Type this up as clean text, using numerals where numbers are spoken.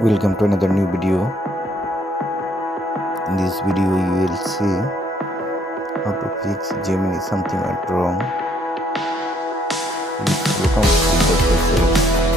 Welcome to another new video. In this video you will see how to fix Gemini something went wrong. Please welcome to the process.